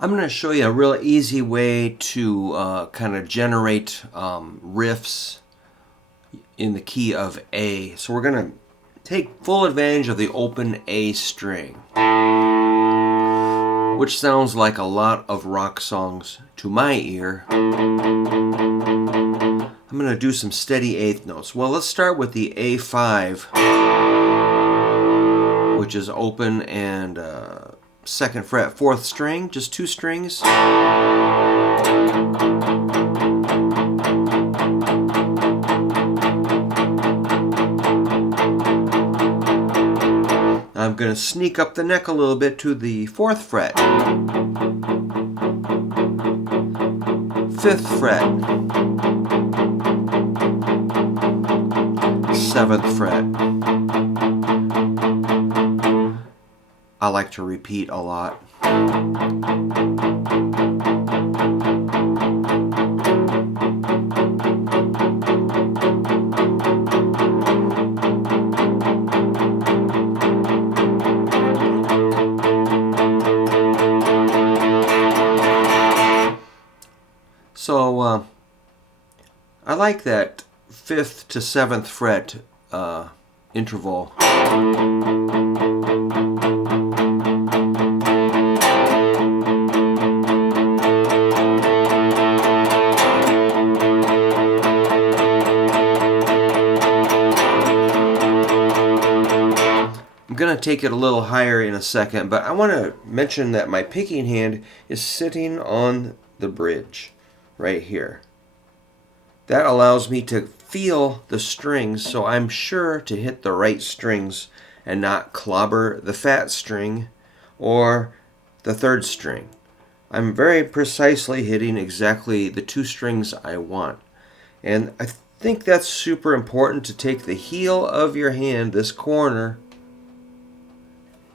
I'm going to show you a real easy way to kind of generate riffs in the key of A. So we're going to take full advantage of the open A string, which sounds like a lot of rock songs to my ear. I'm going to do some steady eighth notes. Well, let's start with the A5, which is open and second fret, fourth string, just two strings. I'm going to sneak up the neck a little bit to the fourth fret, fifth fret, seventh fret. I like to repeat a lot. So I like that 5th to 7th fret interval. I'm going to take it a little higher in a second, but I want to mention that my picking hand is sitting on the bridge right here. That allows me to feel the strings, so I'm sure to hit the right strings and not clobber the fat string or the third string. I'm very precisely hitting exactly the two strings I want. And I think that's super important, to take the heel of your hand, this corner,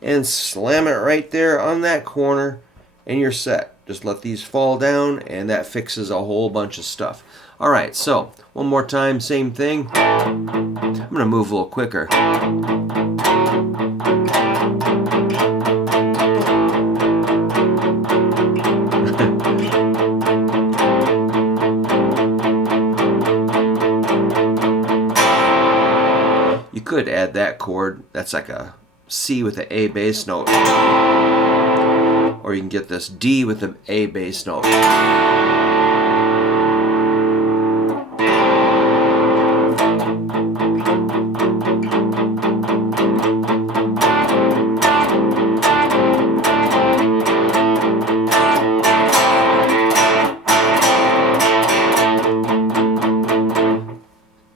and slam it right there on that corner, and you're set. Just let these fall down, and that fixes a whole bunch of stuff. All right, so one more time, same thing. I'm going to move a little quicker. You could add that chord. That's like a C with an A bass note. Or you can get this D with an A bass note.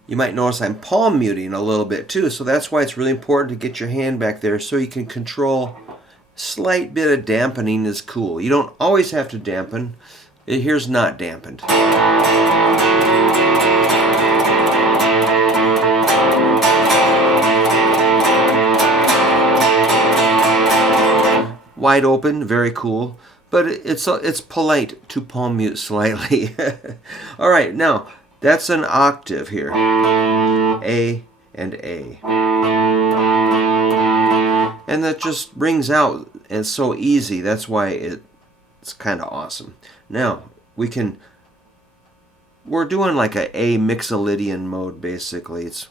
You might notice I'm palm muting a little bit too, so that's why it's really important to get your hand back there so you can control. Slight bit of dampening is cool. You don't always have to dampen. Here's not dampened. Wide open, very cool, but it's polite to palm mute slightly. All right, now that's an octave here. A and A. And that just rings out, and it's so easy. That's why it's kind of awesome. Now, we're doing like a mixolydian mode, basically. It's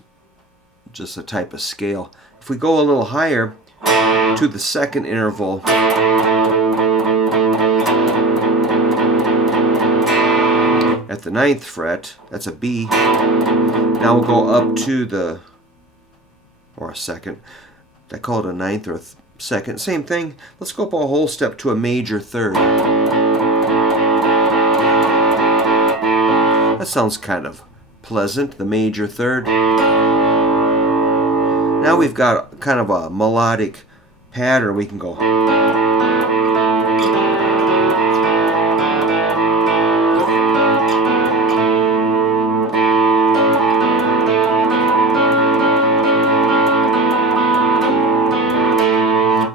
just a type of scale. If we go a little higher to the second interval, at the 9th fret, that's a B. Now we'll go up to or a second. I call it a 9th or a second. Same thing. Let's go up a whole step to a major 3rd. That sounds kind of pleasant, the major 3rd. Now we've got kind of a melodic pattern. We can go.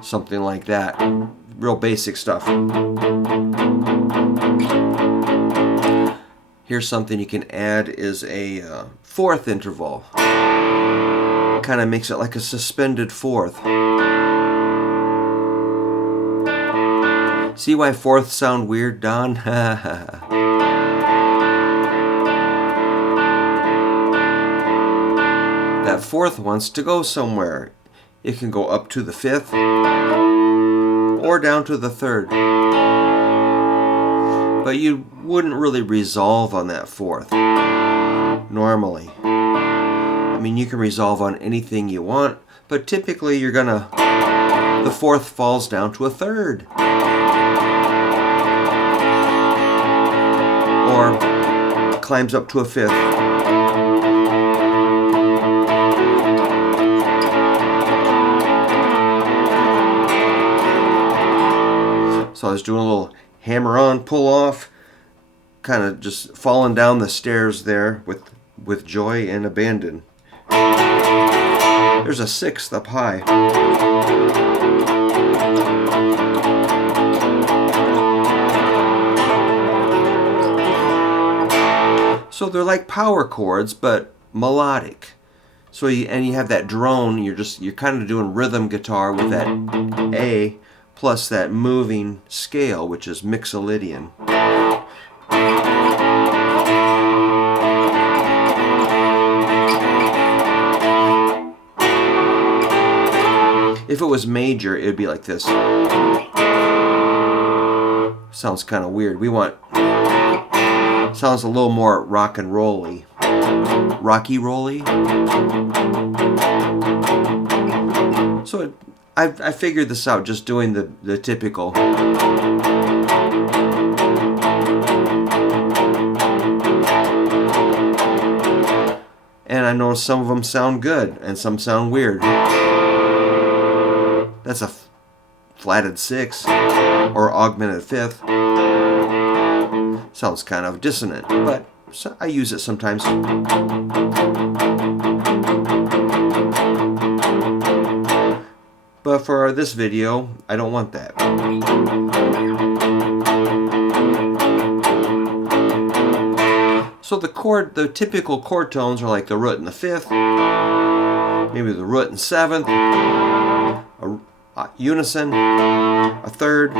Something like that. Real basic stuff. Here's something you can add is a 4th interval. Kind of makes it like a suspended 4th. See why fourths sound weird, Don? That fourth wants to go somewhere. It can go up to the fifth or down to the third. But you wouldn't really resolve on that fourth normally. I mean, you can resolve on anything you want, but typically you're gonna, the fourth falls down to a third. Or climbs up to a fifth. So I was doing a little hammer on, pull off, kind of just falling down the stairs there with joy and abandon. There's a sixth up high. So they're like power chords, but melodic. So you have that drone. You're kind of doing rhythm guitar with that A plus that moving scale, which is Mixolydian. If it was major, it would be like this. Sounds kind of weird. We want, sounds a little more rock and rolly. Rocky rolly. So I figured this out just doing the typical. And I know some of them sound good and some sound weird. That's a flatted sixth or augmented fifth. Sounds kind of dissonant, but I use it sometimes. But for this video, I don't want that. So the typical chord tones are like the root in the fifth, maybe the root in seventh, a unison, a third.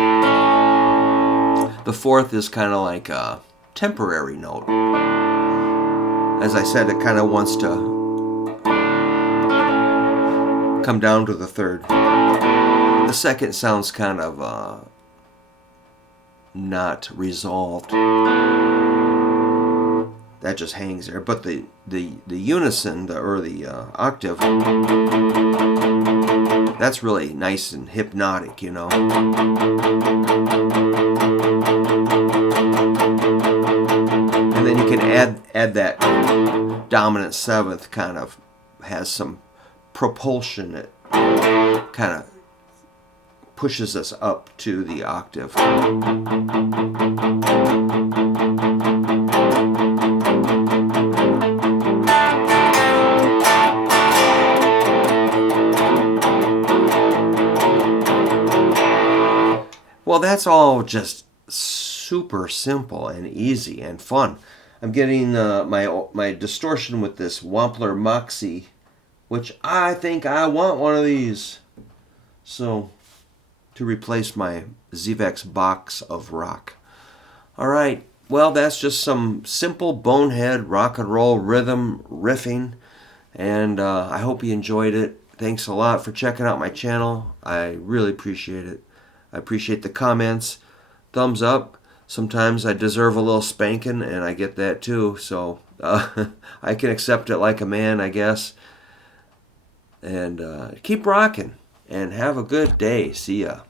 The fourth is kind of like a temporary note. As I said, it kind of wants to come down to the third. The second sounds kind of not resolved. That just hangs there. But the unison, the octave, that's really nice and hypnotic, you know. And then you can add that dominant seventh, kind of has some propulsion. It kind of pushes us up to the octave. Well, that's all just super simple and easy and fun. I'm getting my distortion with this Wampler Moxie, which I think I want one of these. So, to replace my Zvex box of rock. Alright, well, that's just some simple bonehead rock and roll rhythm riffing. And I hope you enjoyed it. Thanks a lot for checking out my channel. I really appreciate it. I appreciate the comments. Thumbs up. Sometimes I deserve a little spanking, and I get that too. So I can accept it like a man, I guess. And keep rocking. And have a good day. See ya.